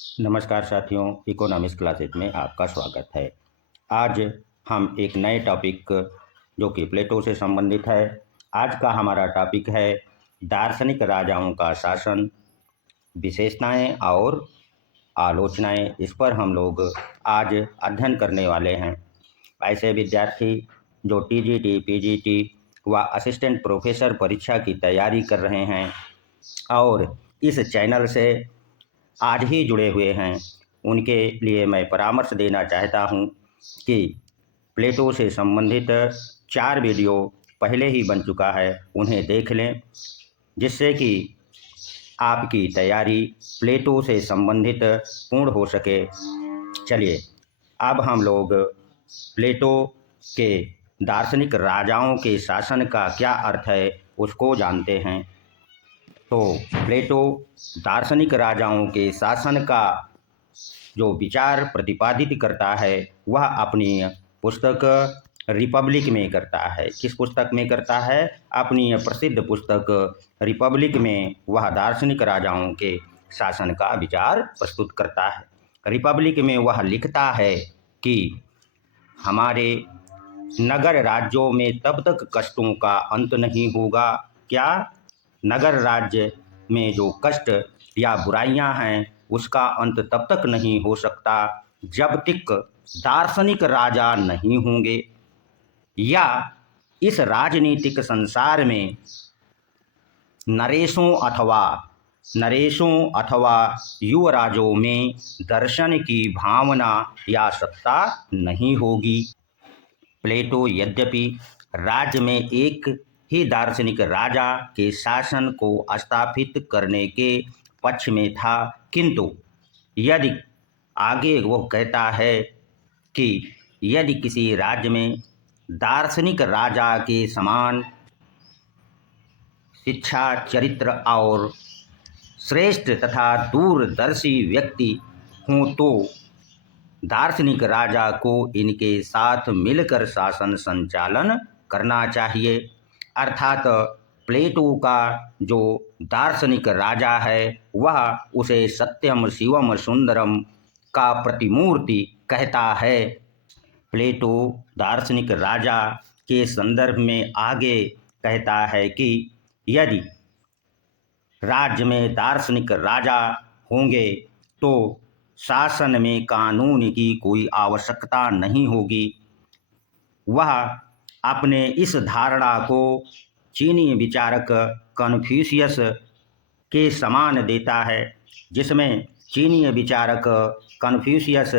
नमस्कार साथियों, economics classes में आपका स्वागत है। आज हम एक नए टॉपिक जो कि प्लेटो से संबंधित है। आज का हमारा टॉपिक है दार्शनिक राजाओं का शासन, विशेषताएं और आलोचनाएं। इस पर हम लोग आज अध्ययन करने वाले हैं। ऐसे विद्यार्थी जो टीजीटी, पीजीटी व असिस्टेंट प्रोफेसर परीक्षा की तैयारी कर रहे हैं और इस चैनल से आज ही जुड़े हुए हैं, उनके लिए मैं परामर्श देना चाहता हूं कि प्लेटो से संबंधित 4 वीडियो पहले ही बन चुका है, उन्हें देख लें, जिससे कि आपकी तैयारी प्लेटो से संबंधित पूर्ण हो सके। चलिए, अब हम लोग प्लेटो के दार्शनिक राजाओं के शासन का क्या अर्थ है उसको जानते हैं। तो प्लेटो दार्शनिक राजाओं के शासन का जो विचार प्रतिपादित करता है वह अपनी पुस्तक रिपब्लिक में करता है। किस पुस्तक में करता है? अपनी प्रसिद्ध पुस्तक रिपब्लिक में वह दार्शनिक राजाओं के शासन का विचार प्रस्तुत करता है। रिपब्लिक में वह लिखता है कि हमारे नगर राज्यों में तब तक कष्टों का अंत नहीं होगा। क्या? नगर राज्य में जो कष्ट या बुराइयां हैं उसका अंत तब तक नहीं हो सकता जब तक दार्शनिक राजा नहीं होंगे, या इस राजनीतिक संसार में नरेशों अथवा युवराजों में दर्शन की भावना या सत्ता नहीं होगी। प्लेटो यद्यपि राज्य में एक ही दार्शनिक राजा के शासन को स्थापित करने के पक्ष में था, किंतु यदि आगे वो कहता है कि यदि किसी राज्य में दार्शनिक राजा के समान शिक्षा, चरित्र और श्रेष्ठ तथा दूरदर्शी व्यक्ति हों तो दार्शनिक राजा को इनके साथ मिलकर शासन संचालन करना चाहिए। अर्थात प्लेटो का जो दार्शनिक राजा है वह उसे सत्यम शिवम सुंदरम का प्रतिमूर्ति कहता है। प्लेटो दार्शनिक राजा के संदर्भ में आगे कहता है कि यदि राज्य में दार्शनिक राजा होंगे तो शासन में कानून की कोई आवश्यकता नहीं होगी। वह अपने इस धारणा को चीनी विचारक कन्फ्यूशियस के समान देता है, जिसमें चीनी विचारक कन्फ्यूशियस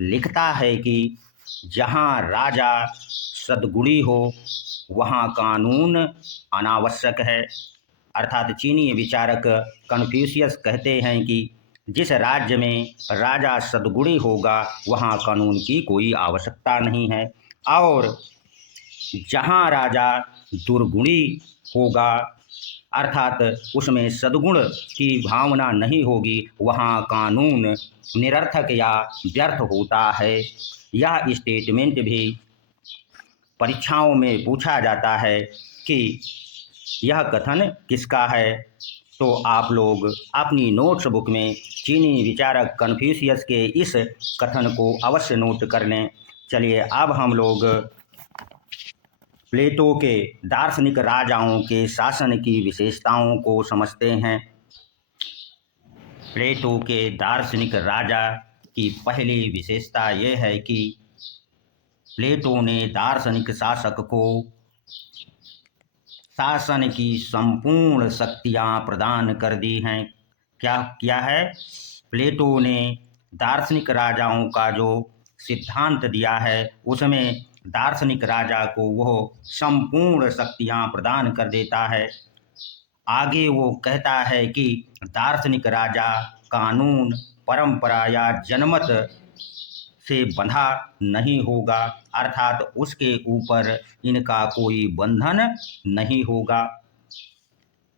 लिखता है कि जहाँ राजा सद्गुणी हो वहाँ कानून अनावश्यक है। अर्थात चीनी विचारक कन्फ्यूशियस कहते हैं कि जिस राज्य में राजा सद्गुणी होगा वहाँ कानून की कोई आवश्यकता नहीं है, और जहाँ राजा दुर्गुणी होगा अर्थात उसमें सद्गुण की भावना नहीं होगी वहाँ कानून निरर्थक या व्यर्थ होता है। यह स्टेटमेंट भी परीक्षाओं में पूछा जाता है कि यह कथन किसका है। तो आप लोग अपनी नोट्स बुक में चीनी विचारक कन्फ्यूशियस के इस कथन को अवश्य नोट कर लें। चलिए, अब हम लोग प्लेटो के दार्शनिक राजाओं के शासन की विशेषताओं को समझते हैं। प्लेटो के दार्शनिक राजा की पहली विशेषता यह है कि प्लेटो ने दार्शनिक शासक को शासन की संपूर्ण शक्तियां प्रदान कर दी हैं। क्या किया है? प्लेटो ने दार्शनिक राजाओं का जो सिद्धांत दिया है उसमें दार्शनिक राजा को वह संपूर्ण शक्तियां प्रदान कर देता है। आगे वो कहता है कि दार्शनिक राजा कानून, परंपरा या जनमत से बंधा नहीं होगा, अर्थात उसके ऊपर इनका कोई बंधन नहीं होगा।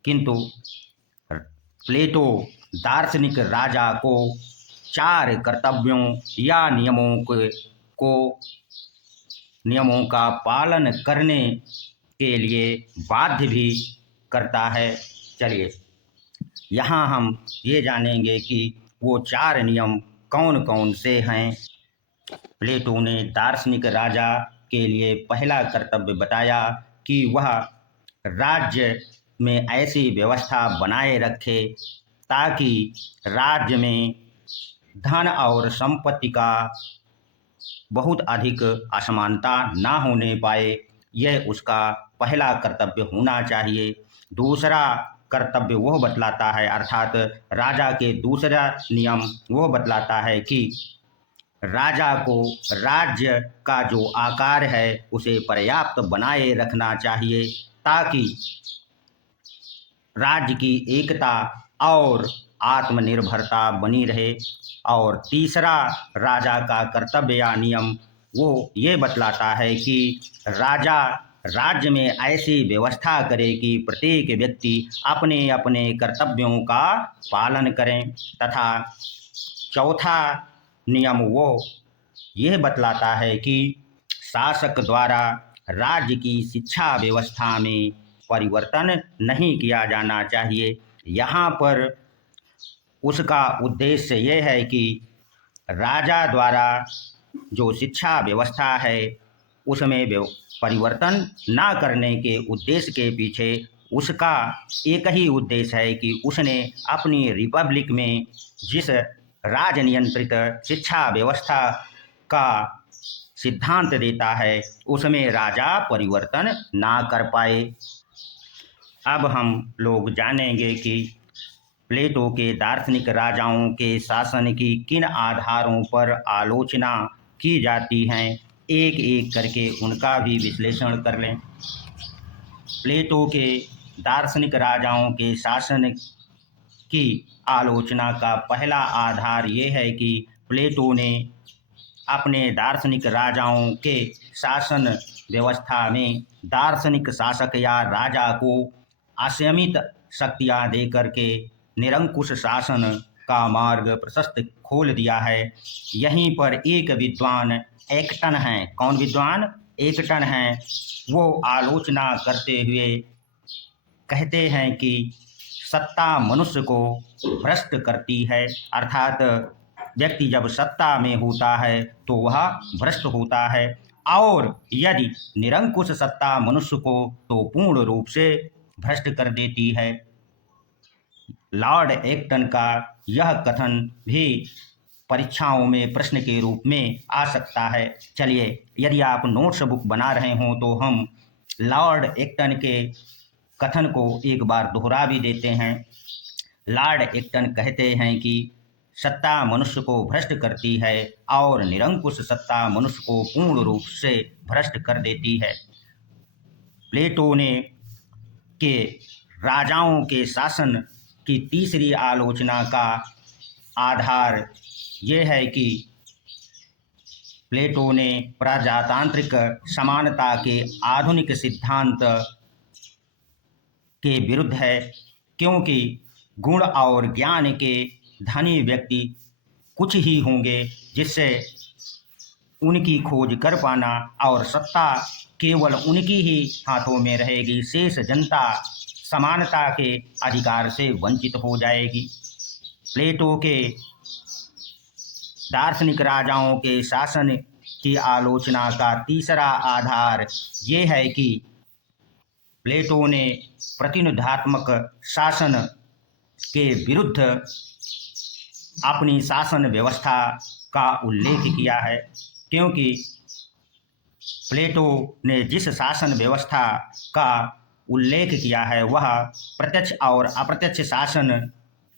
किंतु प्लेटो दार्शनिक राजा को 4 कर्तव्यों या नियमों का पालन करने के लिए बाध्य भी करता है। चलिए, यहाँ हम ये जानेंगे कि वो 4 नियम कौन कौन से हैं। प्लेटो ने दार्शनिक राजा के लिए पहला कर्तव्य बताया कि वह राज्य में ऐसी व्यवस्था बनाए रखे ताकि राज्य में धन और संपत्ति का बहुत अधिक असमानता ना होने पाए। यह उसका पहला कर्तव्य होना चाहिए। दूसरा कर्तव्य वह बतलाता है, अर्थात राजा के दूसरा नियम वो बतलाता है कि राजा को राज्य का जो आकार है उसे पर्याप्त बनाए रखना चाहिए ताकि राज्य की एकता और आत्मनिर्भरता बनी रहे। और तीसरा राजा का कर्तव्य या नियम वो ये बतलाता है कि राजा राज्य में ऐसी व्यवस्था करे कि प्रत्येक व्यक्ति अपने अपने कर्तव्यों का पालन करें। तथा चौथा नियम वो यह बतलाता है कि शासक द्वारा राज्य की शिक्षा व्यवस्था में परिवर्तन नहीं किया जाना चाहिए। यहाँ पर उसका उद्देश्य ये है कि राजा द्वारा जो शिक्षा व्यवस्था है उसमें परिवर्तन ना करने के उद्देश्य के पीछे उसका एक ही उद्देश्य है कि उसने अपनी रिपब्लिक में जिस राजनियंत्रित शिक्षा व्यवस्था का सिद्धांत देता है उसमें राजा परिवर्तन ना कर पाए। अब हम लोग जानेंगे कि प्लेटो के दार्शनिक राजाओं के शासन की किन आधारों पर आलोचना की जाती हैं। एक एक करके उनका भी विश्लेषण कर लें। प्लेटो के दार्शनिक राजाओं के शासन की आलोचना का पहला आधार ये है कि प्लेटो ने अपने दार्शनिक राजाओं के शासन व्यवस्था में दार्शनिक शासक या राजा को असीमित शक्तियां देकर के निरंकुश शासन का मार्ग प्रशस्त खोल दिया है। यहीं पर एक विद्वान एक्टन हैं, कौन विद्वान? एक्टन हैं। वो आलोचना करते हुए कहते हैं कि सत्ता मनुष्य को भ्रष्ट करती है, अर्थात व्यक्ति जब सत्ता में होता है तो वह भ्रष्ट होता है, और यदि निरंकुश सत्ता मनुष्य को तो पूर्ण रूप से भ्रष्ट कर देती है। लॉर्ड एक्टन का यह कथन भी परीक्षाओं में प्रश्न के रूप में आ सकता है। चलिए, यदि आप नोट्स बुक बना रहे हों तो हम लॉर्ड एक्टन के कथन को एक बार दोहरा भी देते हैं। लॉर्ड एक्टन कहते हैं कि सत्ता मनुष्य को भ्रष्ट करती है और निरंकुश सत्ता मनुष्य को पूर्ण रूप से भ्रष्ट कर देती है। प्लेटो ने के राजाओं के शासन की तीसरी आलोचना का आधार ये है कि प्लेटो ने प्रजातांत्रिक समानता के आधुनिक सिद्धांत के विरुद्ध है, क्योंकि गुण और ज्ञान के धनी व्यक्ति कुछ ही होंगे जिससे उनकी खोज कर पाना, और सत्ता केवल उनकी ही हाथों में रहेगी। शेष जनता समानता के अधिकार से वंचित हो जाएगी। प्लेटो के दार्शनिक राजाओं के शासन की आलोचना का तीसरा आधार ये है कि प्लेटो ने प्रतिनिधात्मक शासन के विरुद्ध अपनी शासन व्यवस्था का उल्लेख किया है, क्योंकि प्लेटो ने जिस शासन व्यवस्था का उल्लेख किया है वह प्रत्यक्ष और अप्रत्यक्ष शासन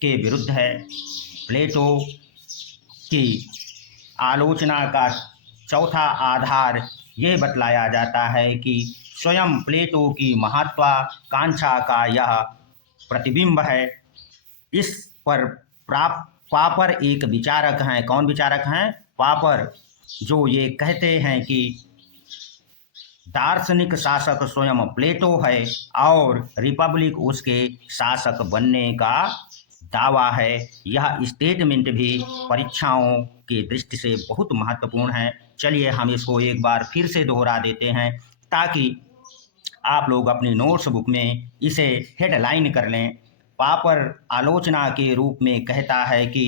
के विरुद्ध है। प्लेटो की आलोचना का चौथा आधार ये बतलाया जाता है कि स्वयं प्लेटो की महत्वाकांक्षा का यह प्रतिबिंब है। इस पर पापर एक विचारक हैं। कौन विचारक हैं? पापर, जो ये कहते हैं कि दार्शनिक शासक स्वयं प्लेटो है और रिपब्लिक उसके शासक बनने का दावा है। यह स्टेटमेंट भी परीक्षाओं की दृष्टि से बहुत महत्वपूर्ण है। चलिए हम इसको एक बार फिर से दोहरा देते हैं ताकि आप लोग अपनी नोट्स बुक में इसे हेडलाइन कर लें। पापर आलोचना के रूप में कहता है कि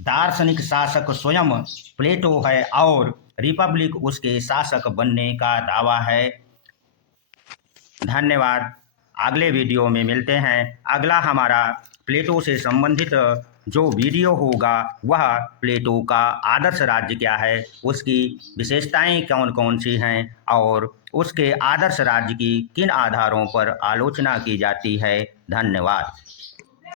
दार्शनिक शासक स्वयं प्लेटो है और रिपब्लिक उसके शासक बनने का दावा है। धन्यवाद। अगले वीडियो में मिलते हैं। अगला हमारा प्लेटो से संबंधित जो वीडियो होगा वह प्लेटो का आदर्श राज्य क्या है, उसकी विशेषताएं कौन कौन सी हैं और उसके आदर्श राज्य की किन आधारों पर आलोचना की जाती है। धन्यवाद।